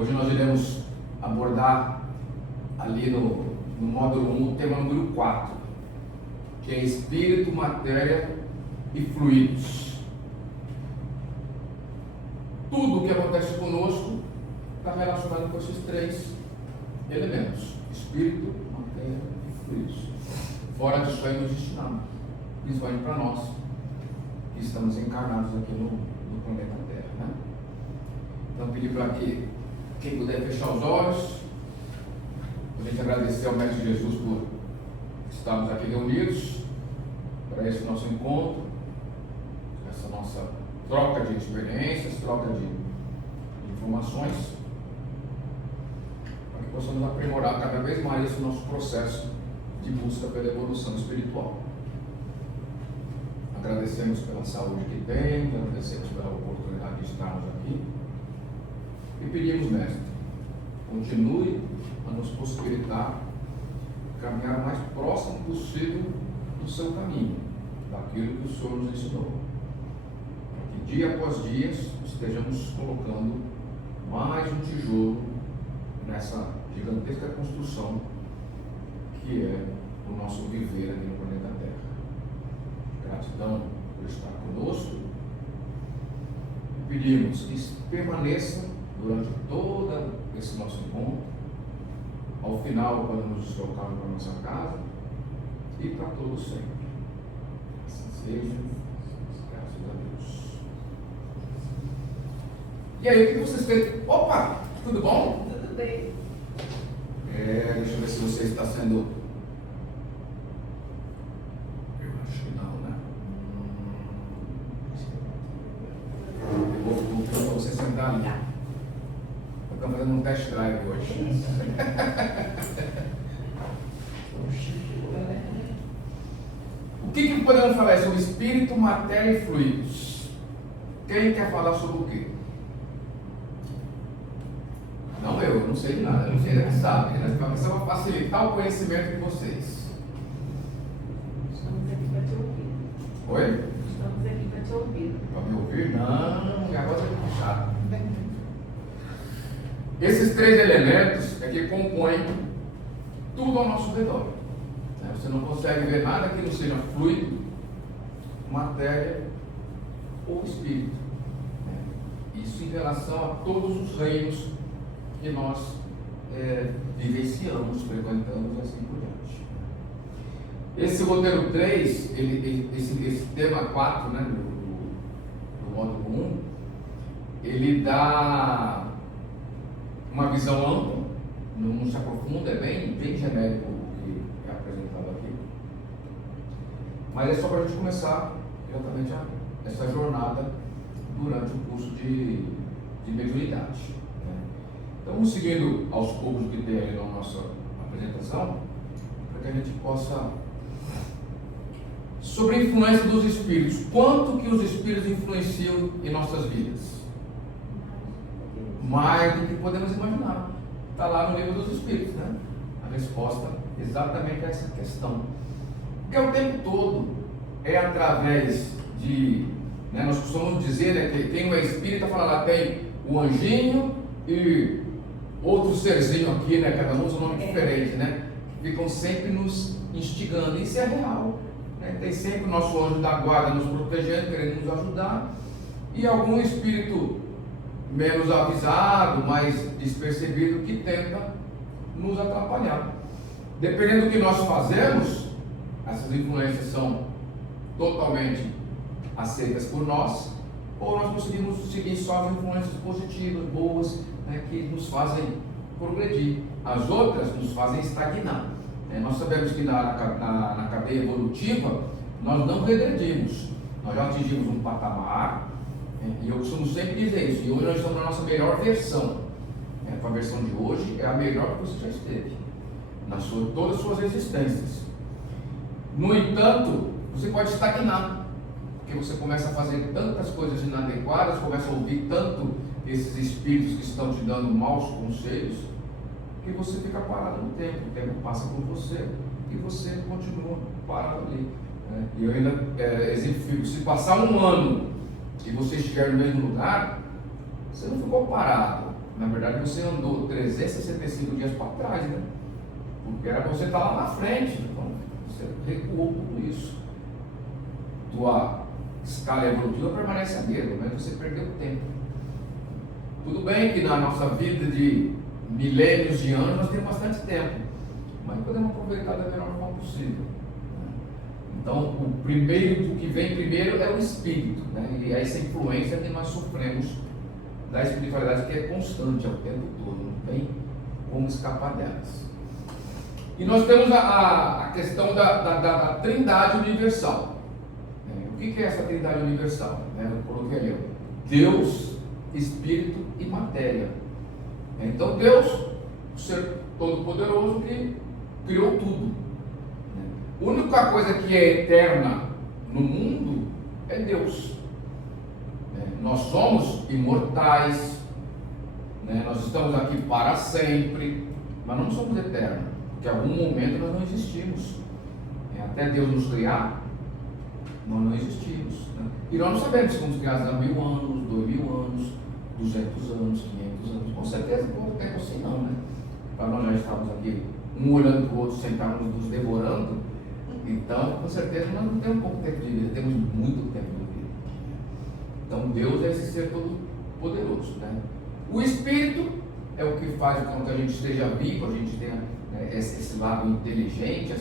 Hoje nós iremos abordar ali no módulo 1 o tema número 4, que é espírito, matéria e fluidos. Tudo o que acontece conosco está relacionado com esses três elementos: espírito, matéria e fluidos. Fora disso aí não existe nada, principalmente para nós que estamos encarnados aqui no planeta Terra, né? Então pedir para que quem puder fechar os olhos, a gente agradecer ao Mestre Jesus por estarmos aqui reunidos para esse nosso encontro, essa nossa troca de experiências, troca de informações, para que possamos aprimorar cada vez mais esse nosso processo de busca pela evolução espiritual. Agradecemos pela saúde que temos, agradecemos pela oportunidade de estarmos aqui e pedimos, Mestre, continue a nos possibilitar caminhar o mais próximo possível do seu caminho, daquilo que o Senhor nos ensinou, para que dia após dia estejamos colocando mais um tijolo nessa gigantesca construção que é o nosso viver aqui no planeta Terra. Gratidão por estar conosco e pedimos que permaneça durante todo esse nosso encontro, ao final, quando nos deslocarmos para a nossa casa, e para todos sempre. Assim seja, graças a Deus. E aí, o que vocês têm? Opa, tudo bom? Tudo bem. Deixa eu ver se você está sendo. Eu acho que não, né? Eu vou pedir para você sentar ali. Estamos fazendo um test drive hoje. O que podemos falar sobre espírito, matéria e fluidos? Quem quer falar sobre o quê? Não, eu não sei de nada, eu não sei, ele sabe, né? Só para facilitar o conhecimento de vocês. Estamos aqui para te ouvir. Oi? Estamos aqui para te ouvir. Para me ouvir? Não, agora vai ficar chato. Esses três elementos é que compõem tudo ao nosso redor. Você não consegue ver nada que não seja fluido, matéria ou espírito. Isso em relação a todos os reinos que nós vivenciamos, frequentamos e assim por diante. Esse roteiro 3, esse tema 4, né, do módulo 1, ele dá uma visão ampla, não se aprofunda, é bem genérico o que é apresentado aqui. Mas é só para a gente começar exatamente essa jornada durante o curso de mediunidade. Então, vamos seguindo aos poucos o que tem aí na nossa apresentação, para que a gente possa. Sobre a influência dos espíritos, quanto que os espíritos influenciam em nossas vidas? Mais do que podemos imaginar. Está lá no livro dos espíritos, né? A resposta exatamente a essa questão. Porque o tempo todo é através de, né, nós costumamos dizer, né, que quem é espírita fala lá, tem o anjinho e outro serzinho aqui, né? Cada um usa um nome diferente, né? Ficam sempre nos instigando. Isso é real, né? Tem sempre o nosso anjo da guarda nos protegendo, querendo nos ajudar, e algum espírito menos avisado, mais despercebido, que tenta nos atrapalhar. Dependendo do que nós fazemos, essas influências são totalmente aceitas por nós, ou nós conseguimos seguir só as influências positivas, boas, né, que nos fazem progredir. As outras nos fazem estagnar. Nós sabemos que na cadeia evolutiva nós não regredimos, nós já atingimos um patamar. E eu costumo sempre dizer isso, e hoje nós estamos na nossa melhor versão. A versão de hoje é a melhor que você já esteve, todas as suas existências. No entanto, você pode estagnar, porque você começa a fazer tantas coisas inadequadas, começa a ouvir tanto esses espíritos que estão te dando maus conselhos, que você fica parado no tempo, o tempo passa por você e você continua parado ali. E eu ainda exemplifico, se passar um ano e você estiver no mesmo lugar, você não ficou parado, na verdade você andou 365 dias para trás, né? Porque era você estar lá na frente, então você recuou tudo isso. Tua escala evolutiva permanece a mesma, mas você perdeu tempo. Tudo bem que na nossa vida de milênios de anos nós temos bastante tempo, mas podemos aproveitar da melhor forma possível. Então, o que vem primeiro é o espírito, né? E essa influência que nós sofremos da espiritualidade, que é constante ao tempo todo, não tem como escapar delas. E nós temos a questão da Trindade Universal. O que é essa Trindade Universal? Eu coloquei ali: Deus, Espírito e Matéria. Então, Deus, o Ser Todo-Poderoso que criou tudo. A única coisa que é eterna no mundo é Deus. Nós somos imortais, nós estamos aqui para sempre, mas não somos eternos, porque em algum momento nós não existimos. Até Deus nos criar, nós não existimos. E nós não sabemos se fomos criados há 1000 anos, 2000 anos, 200 anos, 500 anos. Com certeza, pouco tempo assim não, né? Para nós já estamos aqui, um olhando para o outro, sentados nos devorando. Então, com certeza, nós não temos pouco tempo de vida, temos muito tempo de vida. Então, Deus é esse ser todo poderoso, O Espírito é o que faz com que a gente esteja vivo, a gente tenha esse lado inteligente,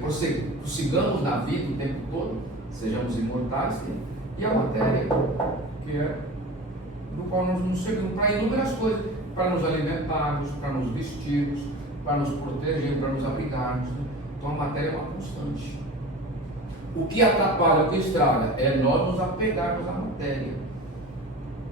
prossigamos na vida o tempo todo, sejamos imortais. E a matéria, que é no qual nós nos servimos para inúmeras coisas, para nos alimentarmos, para nos vestirmos, para nos proteger, para nos abrigarmos. Então a matéria é uma constante. O que atrapalha, o que estraga, é nós nos apegarmos à matéria.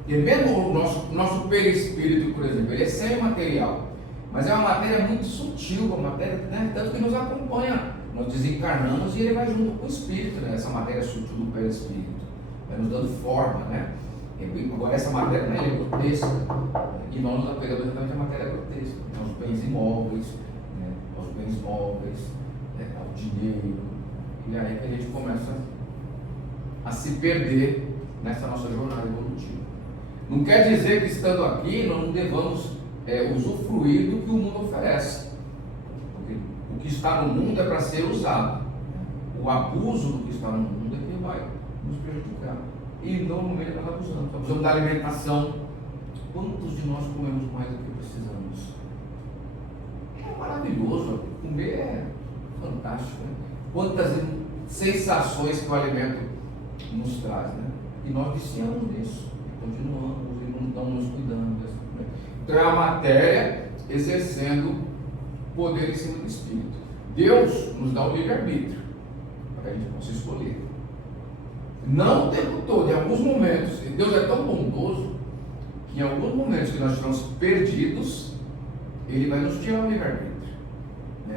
E mesmo o nosso perispírito, por exemplo, ele é semimaterial, mas é uma matéria muito sutil, uma matéria, tanto que nos acompanha. Nós desencarnamos e ele vai junto com o espírito, essa matéria sutil do perispírito, vai nos dando forma, Agora essa matéria não é grotesca, e nós nos apegamos exatamente à matéria grotesca, aos bens imóveis, aos bens móveis, ao dinheiro, e aí que a gente começa a se perder nessa nossa jornada evolutiva. Não quer dizer que estando aqui nós não devamos usufruir do que o mundo oferece, porque o que está no mundo é para ser usado. O abuso do que está no mundo é que vai nos prejudicar. E normalmente nós abusamos da alimentação. Quantos de nós comemos mais do que precisamos? É maravilhoso, comer é fantástico, Quantas sensações que o alimento nos traz, E nós viciamos nisso, e continuamos e não estamos nos cuidando. Então é a matéria exercendo poder em cima do espírito. Deus nos dá o livre-arbítrio para que a gente possa escolher. Não o tempo todo, em alguns momentos. Deus é tão bondoso que em alguns momentos que nós estamos perdidos, Ele vai nos tirar o livre-arbítrio.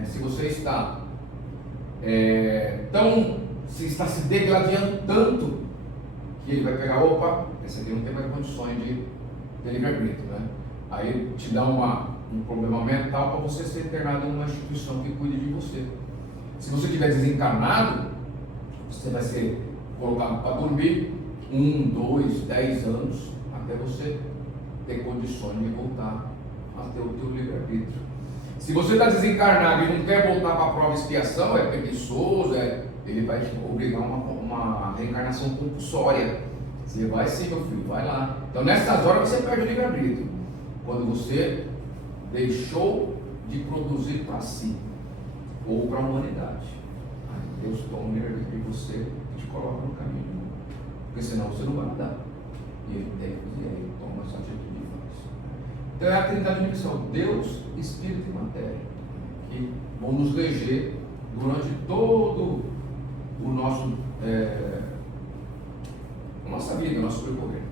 Se você está se está se degladiando tanto, que Ele vai pegar, opa, esse aqui não tem mais condições de livre-arbítrio, Aí te dá um problema mental para você ser internado em uma instituição que cuide de você. Se você estiver desencarnado, você vai ser colocado para dormir 1, 2, 10 anos, até você ter condições de voltar a ter o teu livre-arbítrio. Se você está desencarnado e não quer voltar para a prova de expiação, é preguiçoso, ele vai te obrigar a uma reencarnação compulsória. Você vai sim, meu filho, vai lá. Então nessas horas você perde o livre-arbítrio. Quando você deixou de produzir para si ou para a humanidade. Aí Deus toma o livre-arbítrio de você e te coloca no caminho. Porque senão você não vai andar. E Ele tem, e aí toma essa atitude e faz. Então é a Trindade Universal, Deus, Espírito e Matéria, que vão nos reger durante todo o nosso a nossa vida, o nosso percorrer.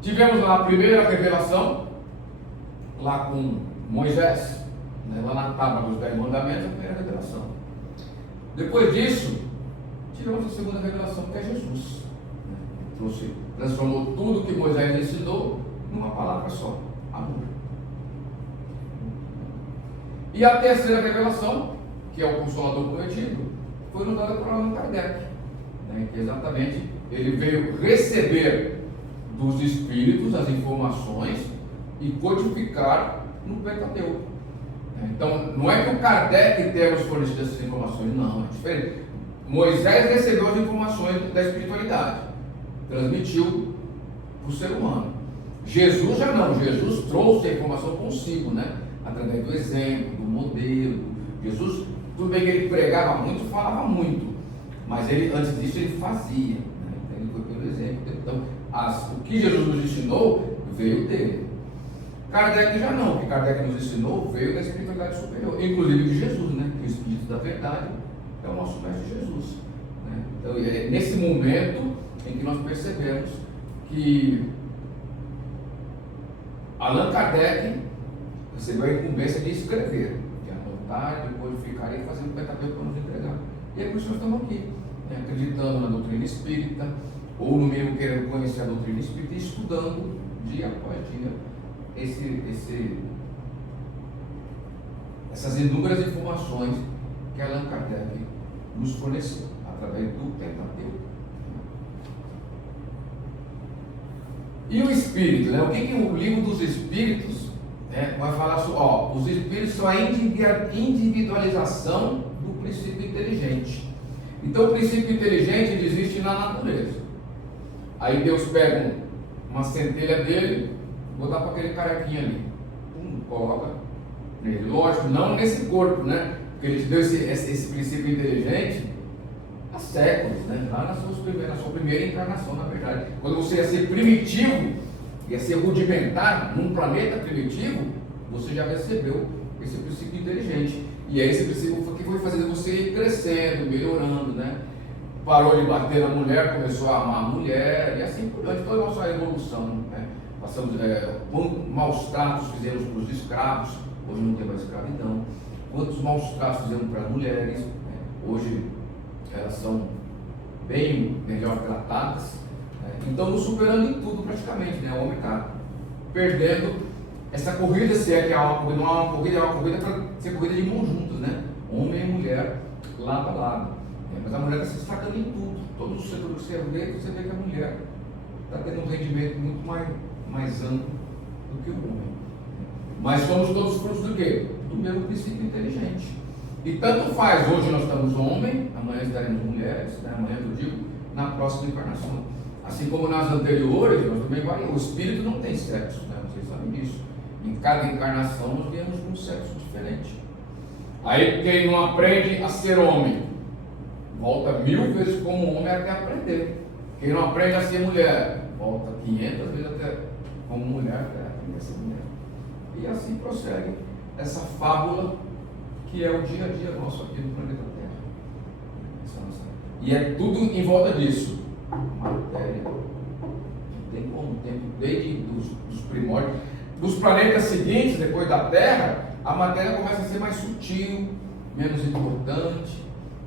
Tivemos lá a primeira revelação, lá com Moisés, lá na tábua dos 10 mandamentos, a primeira revelação. Depois disso, tivemos a segunda revelação, que é Jesus. Transformou tudo que Moisés ensinou numa palavra só, amor. E a terceira revelação, que é o Consolador Prometido, foi nos dada por Allan Kardec, que exatamente ele veio receber dos espíritos as informações e codificar no Pentateuco. Então, não é que o Kardec tenha nos fornecido essas informações, não, é diferente. Moisés recebeu as informações da espiritualidade, transmitiu para o ser humano. Jesus já não, Jesus trouxe a informação consigo, né? Através do exemplo, do modelo. Jesus, tudo bem que ele pregava muito, falava muito, mas ele, antes disso ele fazia, né? Então, ele foi pelo exemplo. Então, o que Jesus nos ensinou veio dele. Kardec já não, o que Kardec nos ensinou veio da espiritualidade superior, inclusive de Jesus, né? Que o Espírito da Verdade é o nosso Mestre Jesus, né? Então, é nesse momento em que nós percebemos que Allan Kardec recebeu a incumbência de escrever, de anotar, de codificar e fazer um Pentateuco para nos entregar. E é por isso que nós estamos aqui, né? Acreditando na doutrina espírita, ou no mesmo querendo conhecer a doutrina espírita e estudando dia após dia essas inúmeras informações que Allan Kardec nos forneceu através do Pentateuco. E o Espírito, né? O que o livro dos Espíritos, né, vai falar sobre? Os Espíritos são a individualização do princípio inteligente. Então, o princípio inteligente ele existe na natureza. Aí Deus pega uma centelha dele, vou dar para aquele carequinha ali, coloca nele. Lógico, não nesse corpo, né? Porque ele te deu esse princípio inteligente há séculos, né? Lá na sua primeira encarnação, na verdade. Quando você ia ser primitivo, ia ser rudimentar num planeta primitivo, você já recebeu esse princípio inteligente. E é esse princípio que foi fazendo você ir crescendo, melhorando, né? Parou de bater na mulher, começou a amar a mulher, e assim por diante, toda a nossa evolução, né? Passamos, maus tratos fizemos para os escravos, hoje não tem mais escravidão. Quantos maus tratos fizemos para as mulheres, né? Hoje elas são bem melhor tratadas, né? Então nos superando em tudo praticamente, né? O homem está perdendo essa corrida, se é que é uma corrida, não é uma corrida, é uma corrida para ser corrida de mãos juntas, né? Homem e mulher, lado a lado. Mas a mulher está se destacando em tudo, todos os setores que você vê que a mulher está tendo um rendimento muito mais amplo do que o homem. Mas somos todos frutos do quê? Do mesmo princípio inteligente. E tanto faz, hoje nós estamos homem, amanhã estaremos mulheres, né? Amanhã eu digo, na próxima encarnação. Assim como nas anteriores, nós também variamos. O espírito não tem sexo, né? Vocês sabem disso. Em cada encarnação nós viemos com um sexo diferente. Aí quem não aprende a ser homem, volta 1000 vezes como homem até aprender. Quem não aprende a ser mulher, volta 500 vezes até como mulher até aprender a ser mulher. E assim prossegue essa fábula que é o dia a dia nosso aqui no planeta Terra. E é tudo em volta disso. Matéria. Tem como tempo, desde os primórdios. Dos planetas seguintes, depois da Terra, a matéria começa a ser mais sutil, menos importante.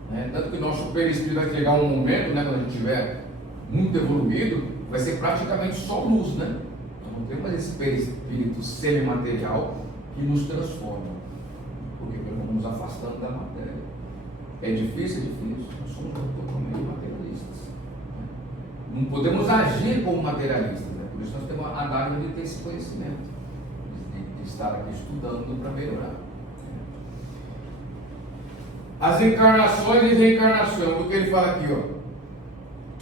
Né? Tanto que o nosso perispírito vai chegar um momento, né, quando a gente estiver muito evoluído, vai ser praticamente só luz, né? Nós não temos esse perispírito semimaterial que nos transforma. Porque nós vamos nos afastando da matéria. É difícil, nós somos totalmente materialistas. Né? Não podemos agir como materialistas, né? Por isso nós temos a dádiva de ter esse conhecimento, de estar aqui estudando para melhorar. As encarnações e reencarnações, do que ele fala aqui,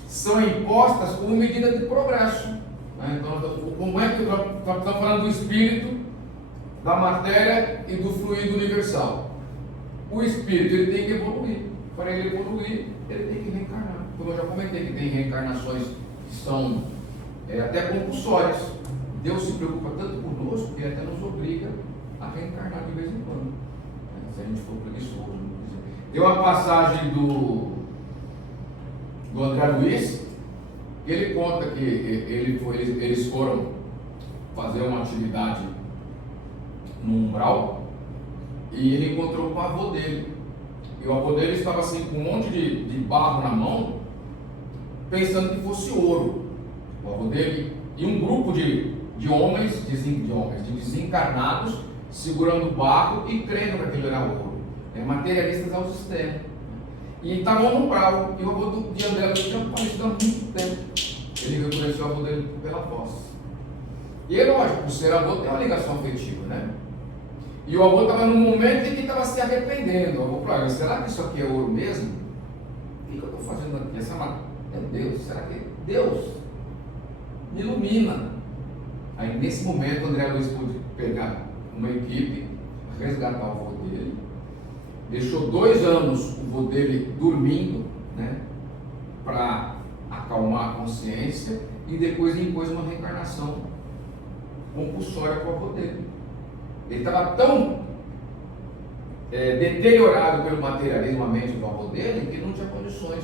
são impostas como medida de progresso. Né? Então, como é que nós estamos falando do espírito, da matéria e do fluido universal? O espírito ele tem que evoluir. Para ele evoluir, ele tem que reencarnar. Como eu já comentei, que tem reencarnações que são até compulsórias. Deus se preocupa tanto conosco que ele até nos obriga a reencarnar de vez em quando, né? Se a gente for preguiçoso. Tem uma passagem do André Luiz, que ele conta que eles foram fazer uma atividade no umbral e ele encontrou com o avô dele. E o avô dele estava assim com um monte de barro na mão, pensando que fosse ouro. O avô dele e um grupo de homens, de desencarnados, segurando barro e crendo que aquilo era ouro. Materialistas ao sistema. E estavam no umbral. E o avô de André Luiz tinha falecido há muito tempo. ele reconheceu o avô dele pela voz. E é lógico, o ser avô tem uma ligação afetiva, né? E o avô estava num momento em que estava se arrependendo. O avô falou: será que isso aqui é ouro mesmo? O que eu estou fazendo aqui? Essa meu Deus, será que Deus me ilumina? Aí nesse momento André Luiz pôde pegar uma equipe, resgatar o avô dele, deixou 2 anos o avô dele dormindo, né, para acalmar a consciência, e depois impôs uma reencarnação compulsória para o avô dele. Ele estava tão deteriorado pelo materialismo, a mente do avô dele, que não tinha condições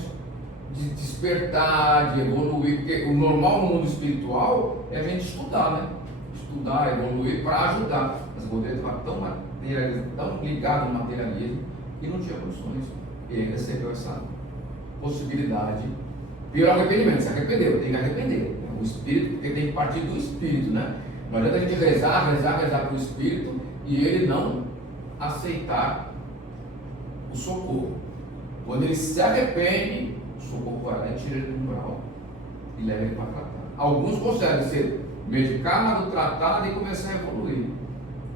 de despertar, de evoluir, porque o normal no mundo espiritual é a gente estudar, né? Estudar, evoluir para ajudar. Mas o avô dele estava tão materializado, tão ligado no materialismo, que não tinha condições. E ele recebeu essa possibilidade pelo arrependimento. Se arrependeu, tem que arrepender. O espírito, porque tem que partir do espírito, né? Não adianta a gente rezar para o espírito e ele não aceitar o socorro. Quando ele se arrepende, o socorro vai lá e tira ele do umbral e leva ele para tratar. Alguns conseguem ser medicado, tratado e começar a evoluir.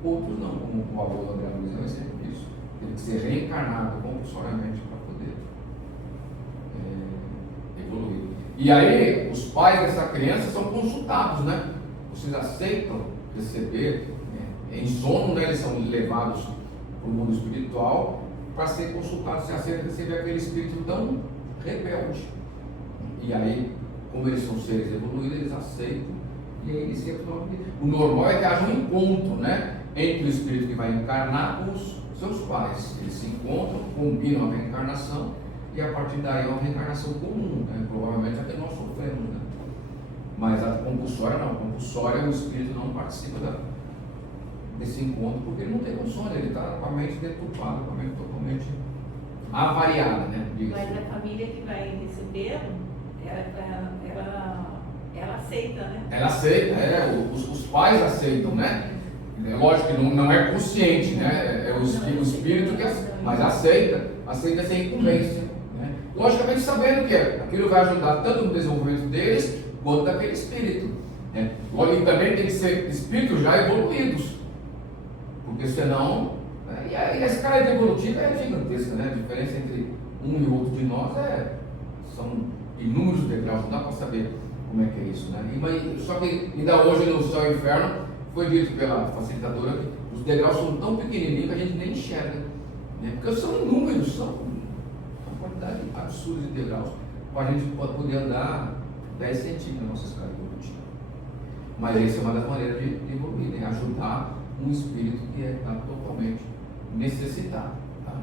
Outros não, como o avô do André Luiz é um exemplo disso. Tem que ser reencarnado compulsoriamente para poder evoluir. E aí, os pais dessa criança são consultados, né? Vocês aceitam receber, em sono, né? Eles são levados para o mundo espiritual para ser consultados, se aceita receber aquele espírito tão rebelde. E aí, como eles são seres evoluídos, eles aceitam e aí eles se nova vida. O normal é que haja um encontro, né, entre o espírito que vai encarnar com os seus pais. Eles se encontram, combinam a reencarnação e a partir daí é uma reencarnação comum, né? Provavelmente é que nós sofremos, né? Mas a compulsória não. A compulsória, o espírito não participa desse encontro porque ele não tem condições, ele está com a mente deturpada, com a mente totalmente avariada, né? Mas a família que vai recebê-lo, ela aceita, né? Ela aceita, os pais aceitam, né? É lógico que não é consciente, né? É o espírito que mas aceita essa incumbência, né? Logicamente sabendo que aquilo vai ajudar tanto no desenvolvimento deles quanto daquele espírito, né? E também tem que ser espíritos já evoluídos, porque senão, né? E a escala evolutiva é gigantesca, né? A diferença entre um e outro de nós são inúmeros degraus, não dá para saber como é que é isso, né? Só que ainda hoje no Céu e Inferno foi dito pela facilitadora que os degraus são tão pequenininhos que a gente nem enxerga, né? Porque são inúmeros, são uma quantidade absurda de degraus para a gente poder andar 10 centímetros na nossa escala evolutiva. Mas essa é uma das maneiras de evoluir, né? Ajudar um espírito que está totalmente necessitado. Tá?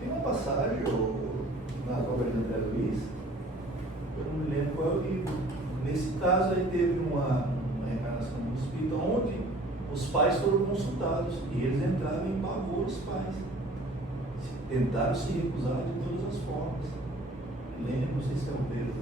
Tem uma passagem na obra de André Luiz, eu não me lembro qual é o livro. Nesse caso aí teve uma reencarnação do espírito onde os pais foram consultados e eles entraram em pavor, os pais. Tentaram se recusar de todas as formas. Lembro, não sei se é um deles.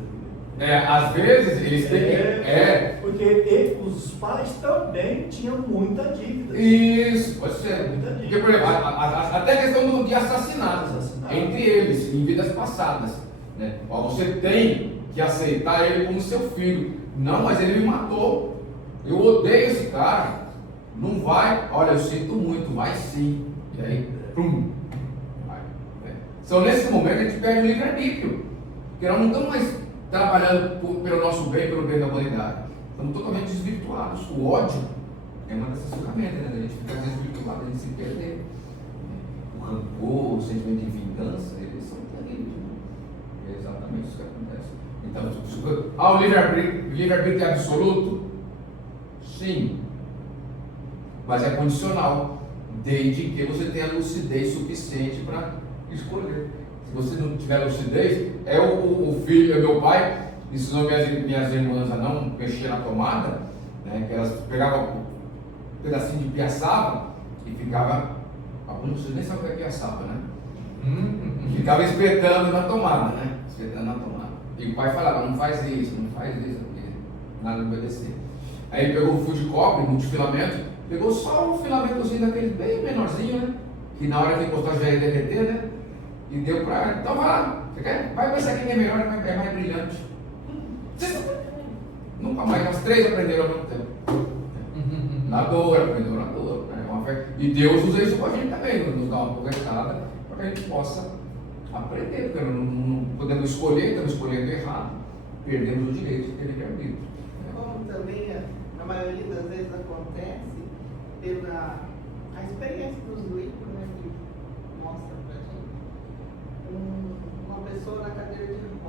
Às vezes eles têm porque os pais também tinham muita dívida. Isso, pode ser. Muita Porque, dívida. por exemplo, até a questão de assassinato entre eles, em vidas passadas, né? Você tem que aceitar ele como seu filho. Não, mas ele me matou. Eu odeio esse cara. Não vai. Olha, eu sinto muito, vai sim. E aí, pum. Vai. São nesse momento que a gente perde o livre-arbítrio. Porque nós não estamos mais trabalhando pelo nosso bem, pelo bem da humanidade. Estamos totalmente desvirtuados. O ódio é uma dessas ferramentas, né? A gente fica desvirtuado, a gente se perder. O rancor, o sentimento de vingança, eles são terríveis. Né? É exatamente isso que acontece. Então, o livre-arbítrio é absoluto? Sim. Mas é condicional, desde que você tenha lucidez suficiente para escolher. Se você não tiver lucidez, o filho, meu pai ensinou minhas irmãs a não mexer na tomada, né, que elas pegavam um pedacinho de piaçava e ficava, alguns vocês nem sabem o que é piaçava, né? Ficava espetando na tomada, né? Espetando na tomada. E o pai falava, não faz isso, porque nada de obedecer. Aí pegou um fio de cobre, multifilamento, pegou só um filamentozinho daquele bem menorzinho, né? Que na hora que encostar já ia derreter, né? E deu pra ela, então vai lá, você quer? Vai ver se aqui é melhor, é mais brilhante. Nunca mais, as três aprenderam ao mesmo tempo. Na dor, aprendeu na dor. Né? E Deus usa isso com a gente também, nos dá uma aproveitada para que a gente possa aprender, porque não podemos escolher, estamos escolhendo errado, perdemos o direito de ter livre-arbítrio. Como também, na maioria das vezes acontece, pela a experiência dos livros, né, que mostra pra gente, uma pessoa na cadeira de